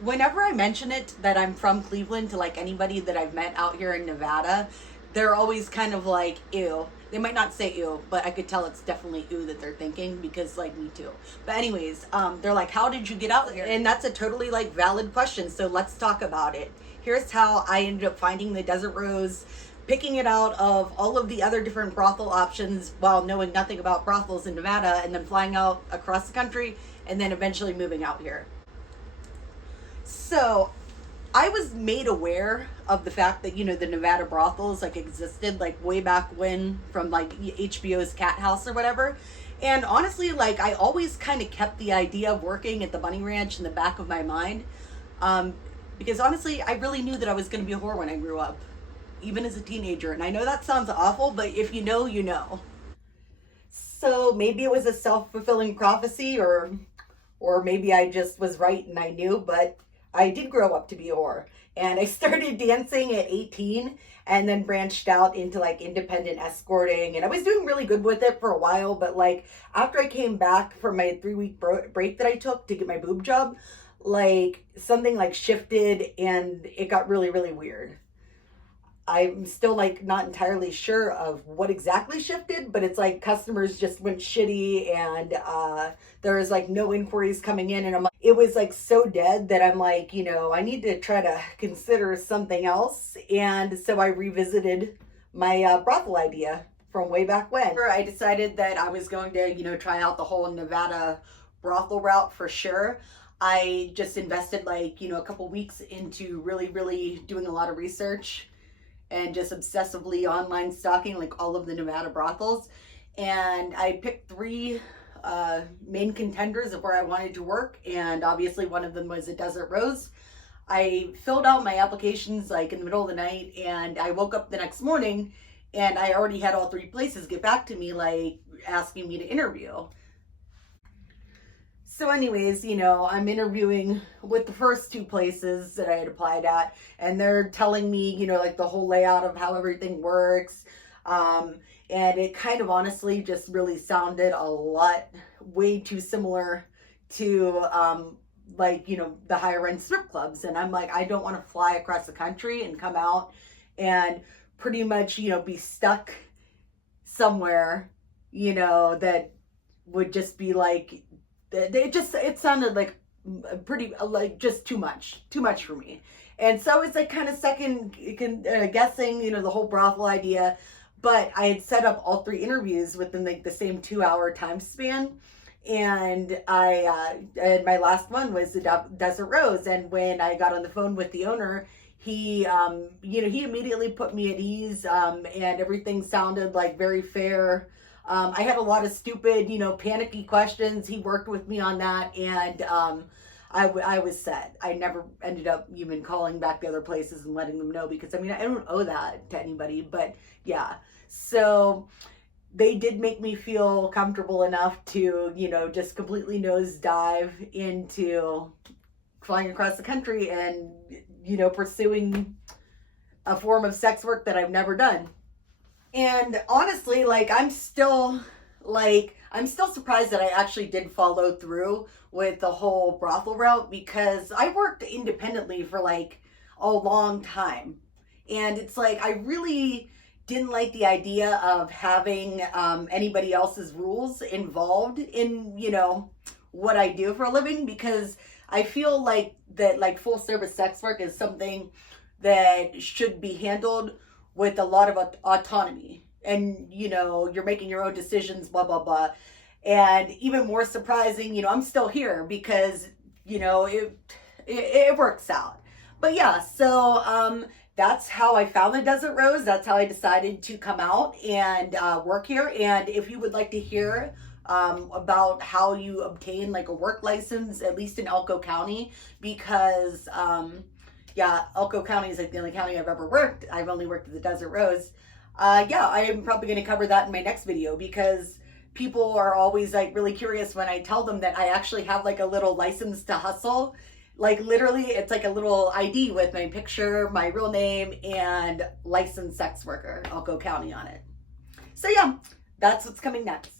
whenever I mention it that I'm from Cleveland to like anybody that I've met out here in Nevada, they're always kind of like, ew. They might not say ew, but I could tell it's definitely ew that they're thinking because like me too. But anyways, they're like, how did you get out here? And that's a totally like valid question. So let's talk about it. Here's how I ended up finding the Desert Rose, picking it out of all of the other different brothel options while knowing nothing about brothels in Nevada, and then flying out across the country and then eventually moving out here. So I was made aware of the fact that, the Nevada brothels like existed like way back when from like HBO's Cat House or whatever. And honestly, like I always kind of kept the idea of working at the Bunny Ranch in the back of my mind. Because honestly, I really knew that I was going to be a whore when I grew up, even as a teenager. And I know that sounds awful, but if you know, you know. So maybe it was a self-fulfilling prophecy, or maybe I just was right and I knew, but I did grow up to be a whore. And I started dancing at 18 and then branched out into like independent escorting. And I was doing really good with it for a while. But like after I came back from my 3-week break that I took to get my boob job, like something like shifted and it got really, really weird. I'm still like not entirely sure of what exactly shifted, but it's like customers just went shitty and there was like no inquiries coming in, and I'm like, it was like so dead that I'm like, I need to try to consider something else. And so I revisited my brothel idea from way back when. I decided that I was going to, try out the whole Nevada brothel route for sure. I just invested like, a couple weeks into really, really doing a lot of research and just obsessively online stalking like all of the Nevada brothels. And I picked 3 main contenders of where I wanted to work. And obviously one of them was a Desert Rose. I filled out my applications like in the middle of the night, and I woke up the next morning and I already had all 3 places get back to me, like asking me to interview. So anyways, I'm interviewing with the first 2 places that I had applied at, and they're telling me, like the whole layout of how everything works. And it kind of honestly just really sounded a lot, way too similar to, like, the higher end strip clubs. And I'm like, I don't want to fly across the country and come out and pretty much, be stuck somewhere, that would just be like, it sounded like pretty like just too much for me. And so it's like kind of second guessing, the whole brothel idea. But I had set up all 3 interviews within like the same 2-hour time span. And and my last one was the Desert Rose. And when I got on the phone with the owner, he he immediately put me at ease, and everything sounded like very fair. I had a lot of stupid, panicky questions. He worked with me on that, and I was set. I never ended up even calling back the other places and letting them know, because I don't owe that to anybody. But yeah, so they did make me feel comfortable enough to, just completely nosedive into flying across the country and, pursuing a form of sex work that I've never done. And honestly, like, I'm still surprised that I actually did follow through with the whole brothel route, because I worked independently for like a long time. And it's like, I really didn't like the idea of having anybody else's rules involved in, what I do for a living, because I feel like that like full service sex work is something that should be handled with a lot of autonomy, and you're making your own decisions, blah blah blah. And even more surprising, I'm still here because it works out. But yeah, so that's how I found the Desert Rose. That's how I decided to come out and work here. And if you would like to hear about how you obtain like a work license, at least in Elko County, because yeah, Elko County is like the only county I've ever worked. I've only worked at the Desert Rose. Yeah, I am probably going to cover that in my next video, because people are always like really curious when I tell them that I actually have like a little license to hustle. Like literally, it's like a little ID with my picture, my real name, and licensed sex worker, Elko County on it. So yeah, that's what's coming next.